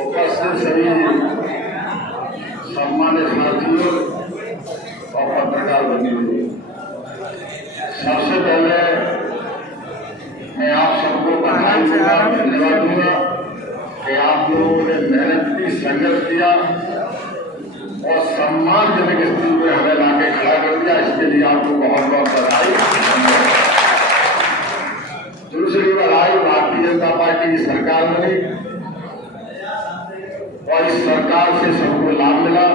उपस्थित सभी सम्मानित साथियों और पत्रकार बंधुओं, सबसे पहले मैं आप सबको धन्यवाद दूंगा कि आप लोगों ने मेहनत की, संघर्ष किया और सम्मानजनक स्थिति में हमें लाके खड़ा कर दिया। इसके लिए आपको बहुत बहुत बधाई। दूसरी बधाई, भारतीय जनता पार्टी की सरकार बनी और इस सरकार से सबको लाभ मिला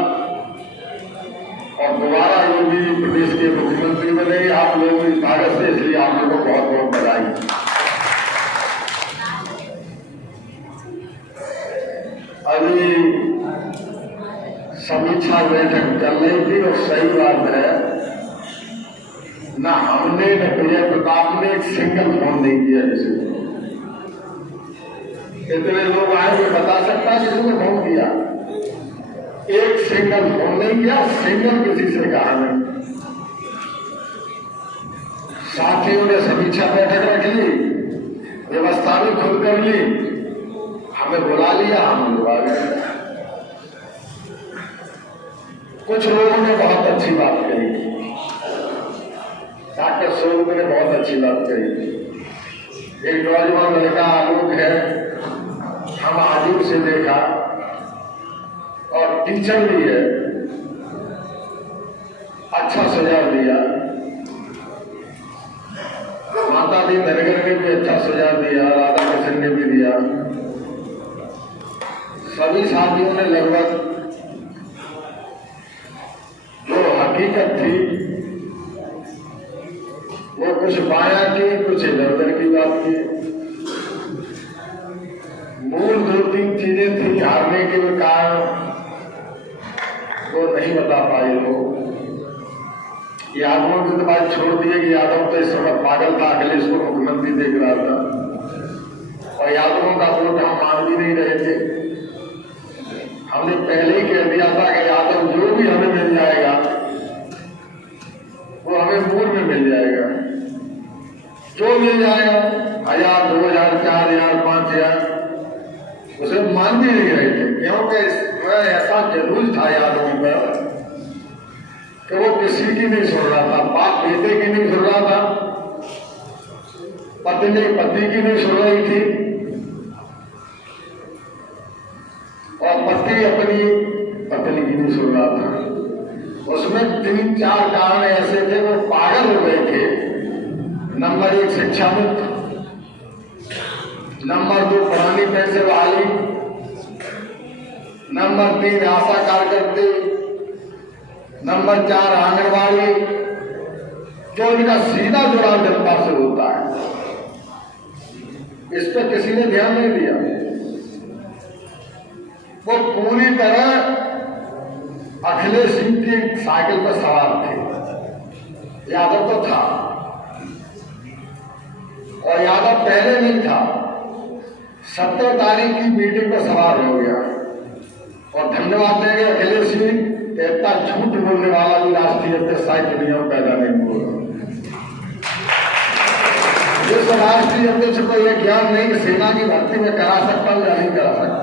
और दोबारा योगी प्रदेश के मुख्यमंत्री बने आप लोगों की ताकत से, इसलिए आप लोगों को बहुत बहुत बधाई। अभी समीक्षा बैठक चल रही थी और सही बात है, न हमने न विजय प्रताप ने एक सिंगल फोन नहीं किया किसी को। इतने लोग आए जो बता सकता है किसी ने फोन किया? एक सिंगल फोन नहीं किया, सिंगल किसी से कहा नहीं। साथियों ने समीक्षा बैठक रख ली, व्यवस्था भी खुद कर ली, हमें बुला लिया, हम लोग आ गए। कुछ लोगों ने बहुत अच्छी बात कही, डॉक्टर सोनू ने बहुत अच्छी बात कही। एक नौजवान लड़का आलोक है, हम आजू से देखा और टीचर भी है, अच्छा सुझाव दिया। माता दी नरगर ने भी अच्छा सुझाव दिया, राधा कृष्ण ने भी दिया। सभी साथियों ने लगभग जो हकीकत थी वो कुछ बाया की, कुछ इधर उधर की बात की। मूल दो तीन चीजें थी हारने के कारण, वो नहीं बता पाए लोग। यादवों की तो बात छोड़ दिए कि यादव तो इस समय पागल था, अखिलेश को मुख्यमंत्री देख रहा था और यादवों का वोट हम मान भी नहीं रहे थे। हमने पहले ही कह दिया था कि यादव जो भी हमें मिल जाएगा वो हमें पूर्व में मिल जाएगा, जो मिल जाएगा 1000, 2000, 4000, 5000, उसे मान भी नहीं रहे थे। क्योंकि ऐसा जरूर था यादवों पर कि वो किसी की नहीं सुन रहा था, बाप बेटे की नहीं सुन रहा था, पत्नी पति की नहीं सुन रही थी और पति अपनी पत्नी की नहीं सुन रहा था। उसमें 3-4 कारण ऐसे थे, वो पागल हो गए थे। नंबर 1 शिक्षा मुक्त, नंबर 2 पुरानी पैसे वाली, नंबर 3 आशा कार्यकर्ती, नंबर 4 आंगनबाड़ी, जो इनका सीधा जुड़ाव जनता से होता है। इस पर किसी ने ध्यान नहीं दिया। वो पूरी तरह अखिलेश सिंह की साइकिल पर सवार थे। यादव तो था और यादव पहले नहीं था, 17 तारीख की मीटिंग पर सवार हो गया। और धन्यवाद देंगे अखिलेश सिंह, इतना झूठ बोलने वाला भी राष्ट्रीय अध्यक्ष शायद दुनिया में पैदा नहीं हुआ। जिस राष्ट्रीय अध्यक्ष को यह ज्ञान नहीं कि सेना की भर्ती में करा सकता हूं या नहीं करा सकता,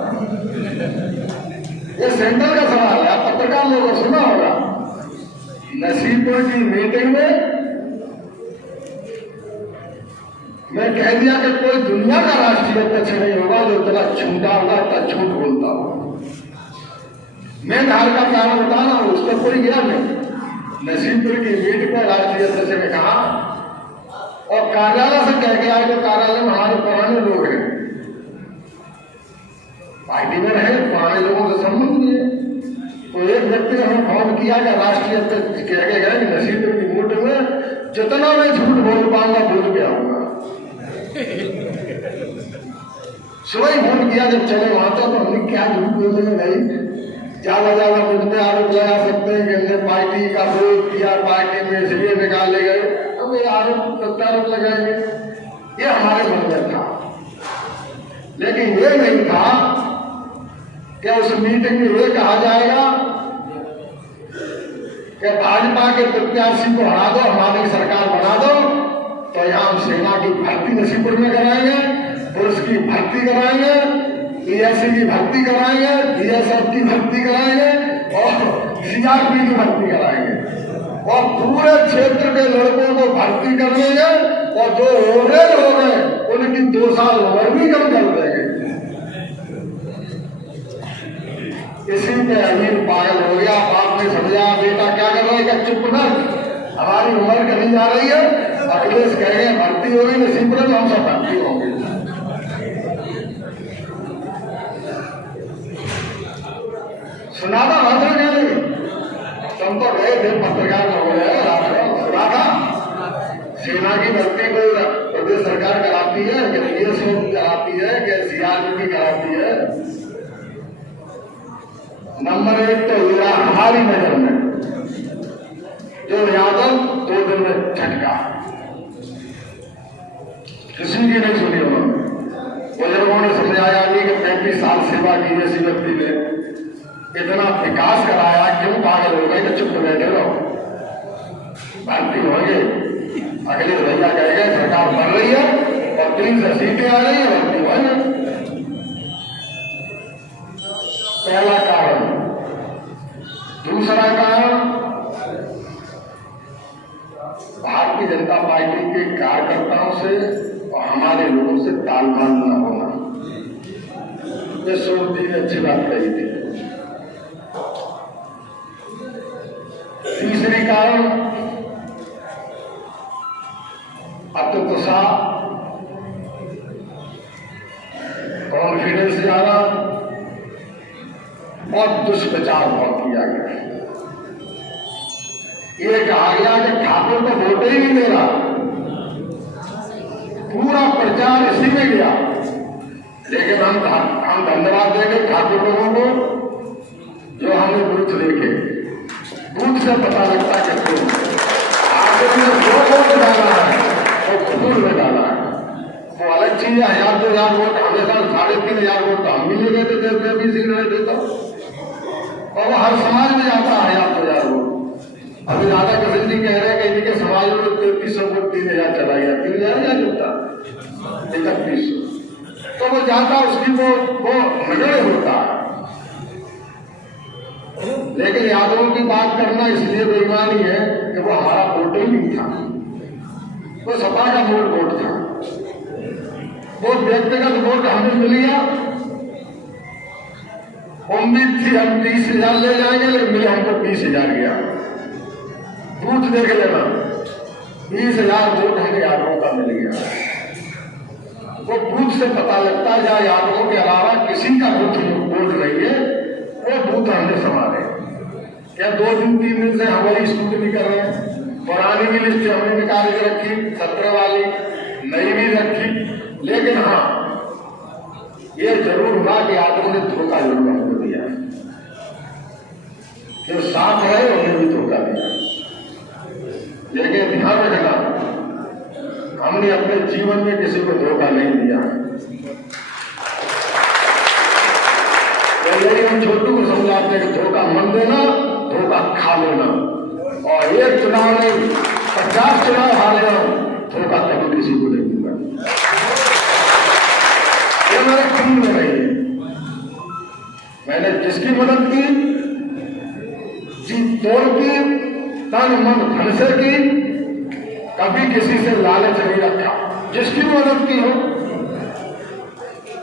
ये सेंटर का सवाल है। आप पत्रकार लोगों को सुना होगा, नसीबपुर की मीटिंग में मैं कह दिया कि कोई दुनिया का राष्ट्रीय अध्यक्ष नहीं होगा जो इतना झूठा होगा, इतना झूठ बोलता होगा। मैं धार का कारण बता रहा हूं, उसका कोई ज्ञान नहीं। नसीबपुर की मीटिंग में राष्ट्रीय अध्यक्ष ने कहा और कार्यालय से कह के आए, जो कार्यालय में हमारे पुराने लोग हैं, पार्टी में रहे, पुराने लोगों से संबंध नहीं है। तो एक व्यक्ति ने हमें फोन किया कि राष्ट्रीय अध्यक्ष कह के गए कि नसीबपुर की मीटिंग में जितना मैं झूठ बोल पाऊंगा बोल के आऊंगा। सुबह ही फोन किया, जब चले वहां तो हमने क्या झूठ बोलेंगे भाई, ज्यादा मुझ में आरोप लगा सकते हैं कि हमने पार्टी का विरोध किया, पार्टी में इसलिए निकाले गए, तो ये आरोप प्रत्यारोप लगाएंगे। ये हमारे मन में था, लेकिन ये नहीं था कि उस मीटिंग में ये कहा जाएगा कि भाजपा के प्रत्याशी को हरा दो, हमारी सरकार बना दो, तो यहाँ हम सेना की भर्ती नसीबपुर में कराएंगे, पुलिस की भर्ती कराएंगे, पीएससी की भर्ती कराएंगे, बीएसएफ की भर्ती कराएंगे और सीआरपी की भर्ती कराएंगे और पूरे क्षेत्र के लड़कों को भर्ती कर देंगे और जो ओवरेज हो गए उनकी 2 साल उम्र भी कम कर देंगे। इसी पे अमीर पागल हो गया, बाप ने समझा बेटा क्या कर रहा है, क्या चुप कर, हमारी उम्र करी जा रही है, अखिलेश कहेंगे भर्ती होगी नसीबपुर में, हम सब भर्ती होंगे। सुनाता भद्र क्या नहीं, तुम तो गए थे पत्रकार हो गए, सुना था सेना की भर्ती को प्रदेश सरकार कराती है, कि बीएसएफ कराती है, कि सीआरपी कराती है। नंबर 1 तो ये हमारी नजर में जो यादव 2 दिन में झटका, किसी की नहीं सुनी उन्होंने। बुजुर्गों ने समझाया नहीं कि 35 साल सेवा की ऐसी व्यक्ति ने इतना विकास कराया, क्यों पागल हो गए कि चुप बैठे रहो, भर्ती होंगे। अखिलेश भैया कहेंगे सरकार बन रही है और 3 से सीटें आ रही है, भर्ती होंगे। पहला कारण। दूसरा कारण, भारतीय जनता पार्टी के कार्यकर्ताओं से और हमारे लोगों से तालमेल न होना। ये सोचती ने अच्छी बात कही थी। तीसरी कारण, अत्युत्साह, कॉन्फिडेंस ज्यादा और दुष्प्रचार बहुत किया गया। ये कहा गया कि ठाकुर को वोट ही नहीं दे रहा, पूरा प्रचार इसी में गया। लेकिन हम धन्यवाद देंगे ठाकुर लोगों को जो हमने बूथ देखे, बूथ से पता लगता है कि आपने जो वोट डाला है वो खुद में डाला है, वो अलग चीज है। 1000-2000 वोट हमेशा 3500 वोट हम भी ले लेते थे, भी सीट ले देता और वो हर समाज में जाता है 1000-2000 वोट। अभी राधा कृष्ण जी कह रहे हैं कि इनके समाज में 3300 वोट 3000 चला गया, 3000 या जुटता 3100, तो वो जाता उसकी वो नजर होता है। लेकिन यादवों की बात करना इसलिए बेईमानी है कि वो हमारा वोट ही नहीं था, वो सपा का वोट था, वो व्यक्तिगत वोट हमें मिल गया। उम्मीद थी हम 30,000 ले जाएंगे, लेकिन मिले हमको 20,000 गया। बूथ देख लेना, 20,000 वोट हमें यादवों का मिल गया। वो बूथ से पता लगता है जहाँ यादवों के अलावा किसी का वोट नहीं है, वो बूथ हमने संभाले। क्या 2 दिन 3 दिन से हमारी स्कूटनी कर रहे हैं, पुरानी भी लिस्ट हमने निकाल के रखी, 17 वाली नई भी रखी। लेकिन हाँ, ये जरूर हुआ कि यादवों ने धोखा जरूर हमको दिया, जो साथ रहे उन्हें भी धोखा दिया। लेकिन ध्यान रखना, हमने अपने जीवन में किसी को धोखा नहीं दिया। यही हम छोटू को समझाते हैं कि धोखा मत देना, धोखा खा लेना। और एक चुनाव नहीं 50 चुनाव हारे हो, धोखा कभी किसी को नहीं दूंगा। ये मेरे खून में नहीं है। मैंने जिसकी मदद की, जी तोड़ की, तन मन धन से की, कभी किसी से लालच नहीं रखा। जिसकी मदद की हो,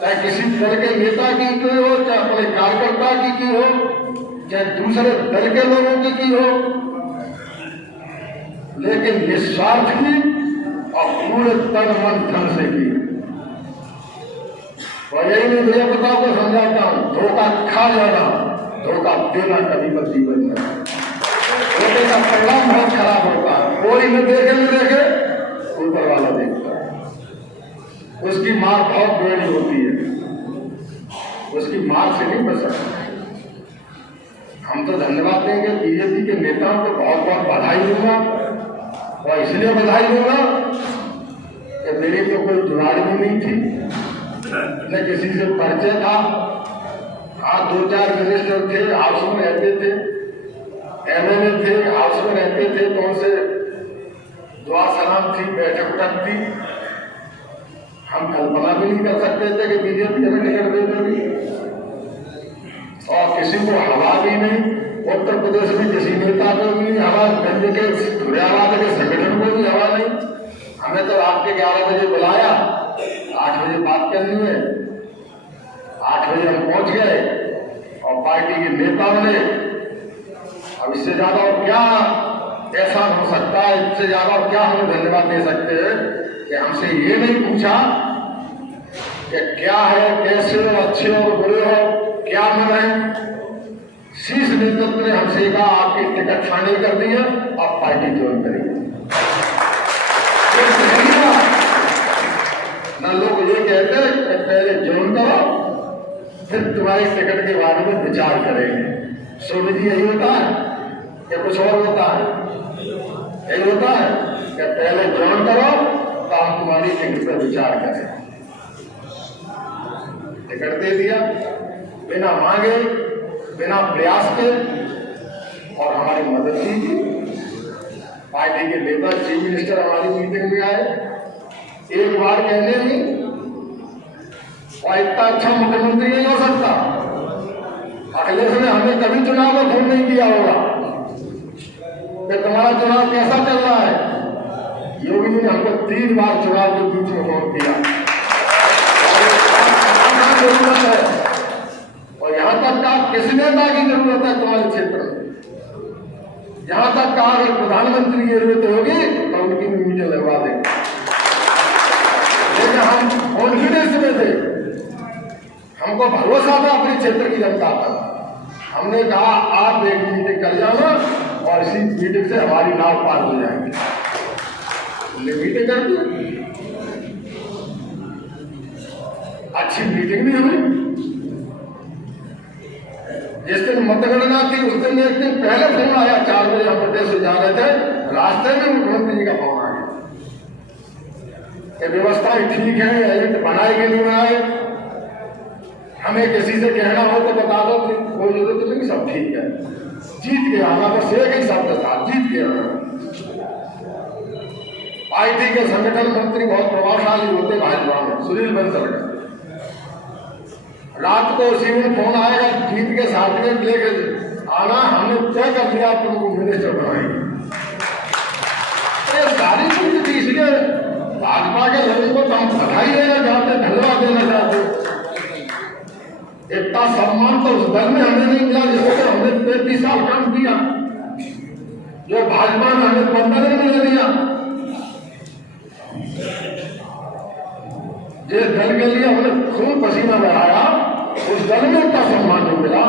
चाहे किसी दल के नेता की हो, चाहे अपने कार्यकर्ता की हो, चाहे दूसरे दल के लोगों की हो, लेकिन निस्वार्थ की और पूरे तन मन धन से की। और यही मैं देवता को समझाता हूं, धोखा खा जाना, धोखा देना कभी मत जीवन में। धोखे का परिणाम बहुत खराब होता है। कोई न देखे ऊपर वाला देखता है, उसकी मार बहुत बड़ी होती है, उसकी मार से नहीं बच सकता। हम तो धन्यवाद देंगे बीजेपी के नेताओं को, बहुत बहुत बधाई दूंगा। और इसलिए बधाई दूंगा कि मेरी तो कोई जुगाड़ भी नहीं थी, न किसी से परिचय था। हाँ, 2-4 मिनिस्टर थे, हाउस में रहते थे, एमएलए थे, हाउस में रहते से दुआ सलाम थी, बैठक तक थी। हम कल्पना भी नहीं कर सकते थे कि बीजेपी हमें टिकट दे देगी, और किसी को हवा भी नहीं। उत्तर प्रदेश में किसी नेता को भी हवा, गंज के खुरियाबाद के संगठन को भी हवा नहीं। हमें तो रात के 11 बजे बुलाया, 8 बजे बात करनी है। 8 बजे हम पहुंच गए और पार्टी के नेताओं ने, अब इससे ज्यादा और क्या एहसान हो सकता है, इससे ज्यादा और क्या हम धन्यवाद दे सकते हैं कि हमसे ये नहीं पूछा कि क्या है, कैसे हो, अच्छे हो, बुरे हो, क्या मन है। शीर्ष नेतृत्व ने हमसे कहा आपकी टिकट फाइनल कर दी है, आप पार्टी ज्वाइन करिए। ना लोग ये कहते हैं कि पहले ज्वाइन करो फिर तुम्हारी टिकट के बारे में विचार करेंगे। सोनी जी यही होता है या कुछ और होता है? यही होता है कि पहले ज्वाइन करो तो हम तुम्हारी टिकट पर विचार करें। टिकट दे दिया बिना मांगे, बिना प्रयास के, और हमारी मदद की। पार्टी के नेता, चीफ मिनिस्टर हमारी मीटिंग में आए, एक बार कहने नहीं, और इतना अच्छा मुख्यमंत्री नहीं हो सकता। अखिलेश ने हमें कभी चुनाव में फोन नहीं किया होगा कि तुम्हारा चुनाव कैसा चल रहा है। योगी जी ने हमको 3 बार चुनाव के बीच में फोन किया। जरूरत है, और यहां तक का किस नेता की जरूरत है तुम्हारे क्षेत्र में। यहां तक का अगर प्रधानमंत्री की जरूरत होगी तो उनकी भी मीटिंग लगवा देंगे। लेकिन हम कॉन्फिडेंस में थे, हमको भरोसा था अपने क्षेत्र की जनता पर। हमने कहा आप एक मीटिंग कर जाना और इसी मीटिंग से हमारी नाव पार हो जाएगी। हमने मीटिंग कर दी, अच्छी मीटिंग भी हुई। जिस दिन मतगणना थी उस दिन एक दिन पहले फोन आया, 4 बजे हम प्रदेश से जा रहे थे, रास्ते में मुख्यमंत्री जी का फोन आया कि व्यवस्थाएं ठीक है, एजेंट बनाए कि नहीं बनाए, हमें किसी से कहना हो तो बता दो, कोई जरूरत नहीं, सब ठीक है, जीत के आना। बस एक ही शब्द था, जीत के आना। पार्टी के संगठन मंत्री बहुत प्रभावशाली होते भाजपा में, सुनील बंसल का। रात को उसी में फोन आएगा, जीत के सर्टिफिकेट लेकर आना, हमने तय कर दिया तुमको मिनिस्टर बनाएंगे। ये सारी चीज थी, इसलिए भाजपा के लोगों को तो हम बधाई देना चाहते, धन्यवाद देना चाहते। इतना सम्मान तो उस दल में हमें नहीं मिला जिसको हमने 35 साल काम किया, जो भाजपा ने हमें 15 दिन में दिया। जिस दल के लिए हमने खून पसीना बहाया, उस दल में इतना सम्मान नहीं मिला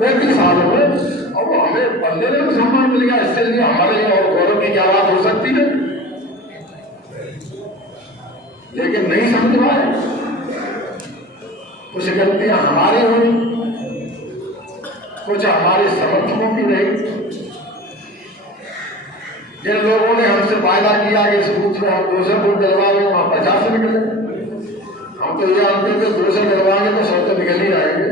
35 सालों में, और वो हमें 15 दिन में सम्मान मिल गया। इससे लिए हमारे लिए और गौरव की क्या बात हो सकती है। लेकिन नहीं समझ पाए, कुछ गलतियां हमारी हुई, कुछ हमारे समर्थकों की रही। जिन लोगों ने हमसे वायदा किया कि इस बूथ में हम 200 वोट दिलवाएंगे, वहां 50 निकले। हम तो ये जानते थे 200 दिलवाएंगे तो 100 तो निकल ही आएंगे।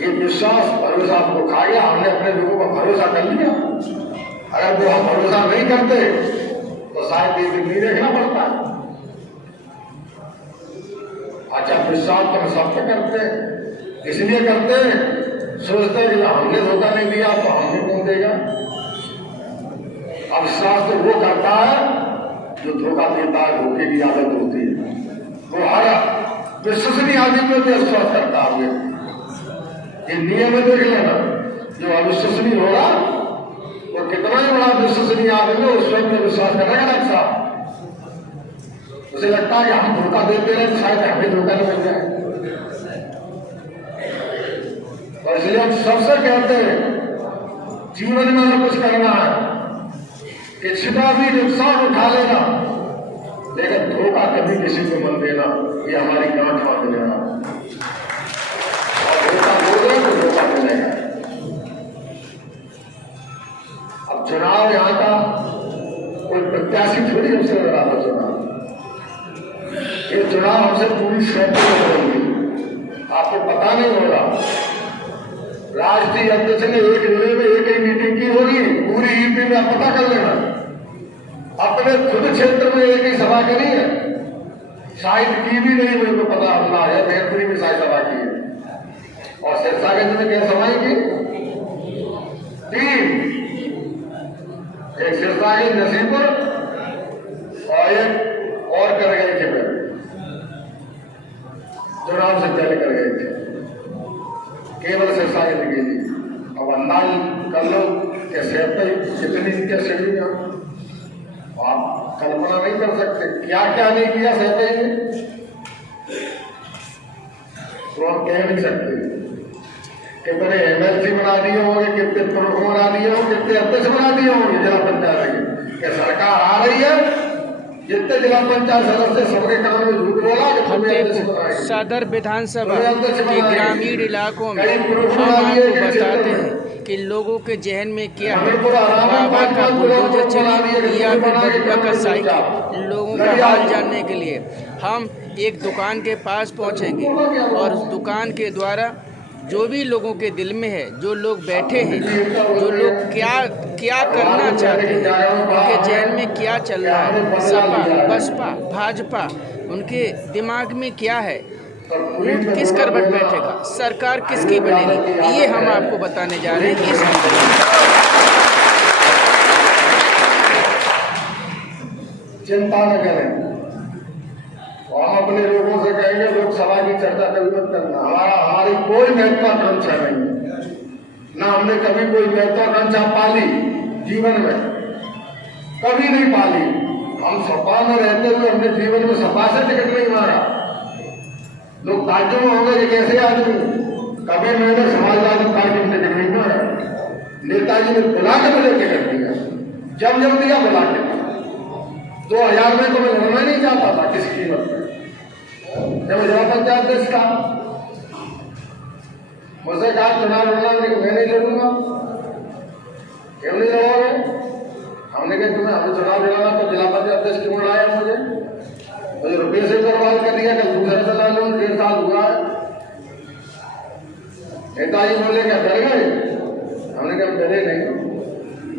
ये विश्वास, भरोसा आपको खा गया। हमने अपने लोगों का भरोसा कर लिया। अगर वो हम भरोसा नहीं करते तो शायद ये दिन नहीं देखना पड़ता है। अच्छा, विश्वास तो हम सब पे करते हैं, इसलिए करते हैं, सोचते हैं कि हमने धोखा नहीं दिया तो हमने कौन देगा। अब विश्वास तो वो करता है जो धोखा देता है, धोखे की आदत होती है। वो हर विश्वसनीय आदमी को विश्वास करता है। ये नियम देख लेना, जो अविश्वसनीय होगा वो कितना ही बड़ा विश्वसनीय आदमी हो, उस पर विश्वास करेगा ना। उसे लगता है कि हम धोखा देते रहे तो शायद हमें धोखा नहीं मिल जाए। और इसलिए हम सबसे कहते हैं जीवन में हमें कुछ करना है, इच्छा भी नुकसान उठा लेना, लेकिन धोखा कभी किसी को मत देना। ये हमारी गांठ बांध लेना, और धोखा बोले तो धोखा मिलेगा। अब चुनाव यहाँ का कोई प्रत्याशी थोड़ी हमसे लड़ रहा था। ये चुनाव हमसे पूरी शर्तें होगी, आपको पता नहीं होगा। राष्ट्रीय अध्यक्ष ने एक जिले में एक ही मीटिंग की होगी, पूरी यूपी में आप पता कर लेना, अपने खुद क्षेत्र में एक ही सभा करी है, शायद की भी नहीं, मेरे को पता अपना है, मैत्री में शायद सभा की है। और सिरसागंज में क्या सभाएं की? 3, एक सिरसागंज नसीपुर और एक और कर गए थे, जो नाम से पहले कर गए थे, केवल सिरसागंज के लिए। अब अंदाज कर लो कि सेहते कितनी क्या सीढ़ी, आप कल्पना नहीं कर सकते क्या क्या नहीं किया सेहते में, तो हम कह नहीं सकते। कितने एमएलसी बना दिए होंगे, कितने प्रमुख बना दिए होंगे, कितने अध्यक्ष बना दिए होंगे जिला पंचायत के। क्या सरकार आ रही है, जितने जिला पंचायत सदस्य सबके काम में झूठ बोला कि फतेहपुर सदर विधानसभा के ग्रामीण इलाकों में हम आपको बताते हैं कि लोगों के जहन में क्या है। बाबा का बुलडोजर चली या फिर बदुआ का साइकिल, लोगों का हाल जानने के लिए हम एक दुकान के पास पहुंचेंगे और उस दुकान के द्वारा जो भी लोगों के दिल में है, जो लोग बैठे हैं, जो लोग क्या करना चाहते हैं, उनके जहन में क्या चल रहा है, सपा बसपा भाजपा, उनके दिमाग में क्या है, ऊँट किस करवट बैठेगा, सरकार किसकी बनेगी, ये हम आपको बताने जा रहे हैं। इस चिंता न करें, हम अपने लोगों से कहेंगे लोकसभा की चर्चा कभी मत करना। हमारी कोई महत्वाकांक्षा नहीं है, ना हमने कभी कोई महत्वाकांक्षा पाली जीवन में, कभी नहीं पाली। हम सपा में रहते हुए हमने जीवन में सपा से टिकट नहीं मारा। लोग ताज्जुब में होंगे ये कैसे आदमी, कभी मैंने समाजवादी पार्टी में टिकट नहीं मारा। नेताजी ने बुला के मुझे टिकट दिया, जब दिया बुला के। 2000 में तो मैं लड़ना नहीं चाहता था किसी कीमत पर, जब जिला पंचायत अध्यक्ष था मुझसे कहा चुनाव लड़ना, मैं नहीं लड़ूंगा। क्यों नहीं लड़ोगे? हमने कहा तुम्हें हमें चुनाव लड़ाना तो जिला पंचायत अध्यक्ष क्यों लाया मुझे रुपये से बर्बाद कर दिया, कल दूसरा चला लूँ, 1.5 साल हुआ है। नेताजी बोले क्या डर गए? हमने कहा डरे नहीं।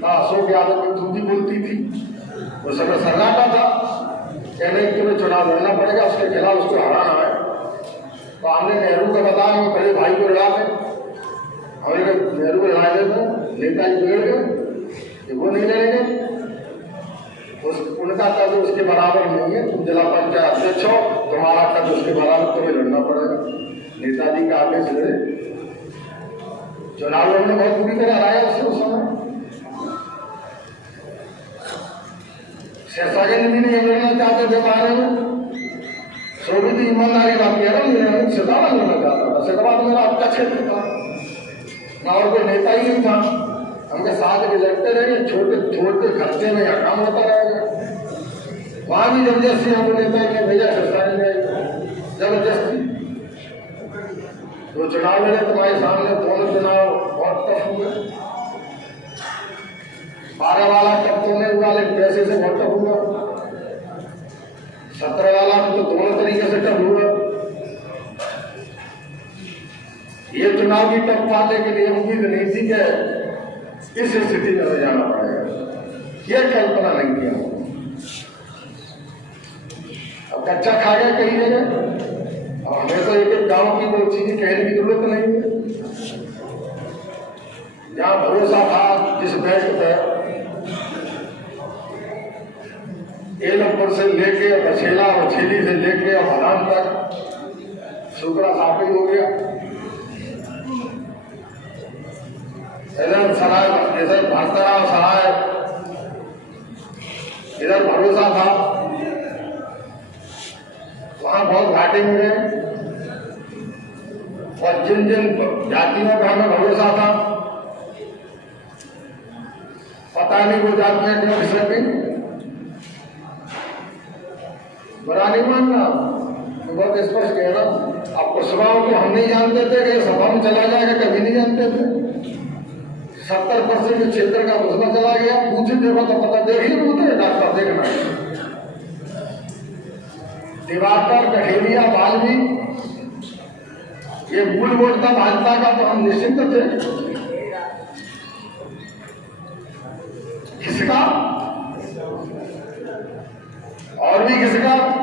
अशोक यादव की दूधी बोलती थी, उस समय सन्नाटा था, कहने तुम्हें चुनाव लड़ना पड़ेगा, उसके खिलाफ उसको हराना है। तो हमने नेहरू को बताया वो बड़े भाई को लड़ा दें, हमने कहा नेहरू को लड़ा देते, नेताजी बिगड़ गए, वो नहीं लड़ेंगे, उनका कद उसके बराबर नहीं है, तुम जिला पंचायत अध्यक्ष हो, तुम्हारा कद उसके बराबर, तुम्हें लड़ना पड़ेगा। नेताजी का आगे से लड़े, चुनाव लड़ने बहुत बुरी तरह हराया उससे उस समय। सिरसागंज भी नहीं लड़ना चाहते थे बारे में, सोबती ईमानदारी बात कह रहा हूँ, सितारा लड़ना चाहता था। सिकवा मेरा आपका क्षेत्र था ना, और कोई नेता ही नहीं था। हमके साथ भी लड़ते रहे, छोटे खर्चे में यहाँ काम होता रहेगा। वहां भी जबरदस्ती हमको नेता ने भेजा सिरसागंज में, जबरदस्ती। तो चुनाव लड़े तुम्हारे सामने, दोनों चुनाव बहुत टफ हुए। 12 वाला तब तो नहीं हुआ, लेकिन पैसे से बहुत टफ हुआ। 17 वाला में तो दोनों तरीके से टफ हुआ। ये चुनाव भी टफ था, लेकिन ये उम्मीद नहीं थी कि इस स्थिति में जाना पड़ेगा, ये कल्पना नहीं किया। अब कच्चा खा गया कई जगह, और हमें तो एक गांव की कोई चीज कहने की जरूरत नहीं है। जहां भरोसा था जिस बैंक पर, एलमपुर से लेके बछेला, बछेली से लेके और हराम तक शुक्रा साफी हो गया। इधर सराय, इधर भास्करराव सराय, इधर भरोसा था, वहां बहुत घाटे में गए। और जिन जातियों का हमें भरोसा था, पता नहीं वो जातियां क्यों खिसक गई। बुरा नहीं मानना, बहुत स्पष्ट कह रहा हूं। अब कुशवाहों को हम नहीं जानते थे कि सभा में चला जाएगा, कभी नहीं जानते थे। 70% क्षेत्र का घुसना चला गया, पूछे देखो तो पता, देखिए पूछे डॉक्टर देखना। दिवाकर, कठेरिया, बालवी, ये मूल वोट था भाजपा का, तो हम निश्चिंत थे। नहीं किसी का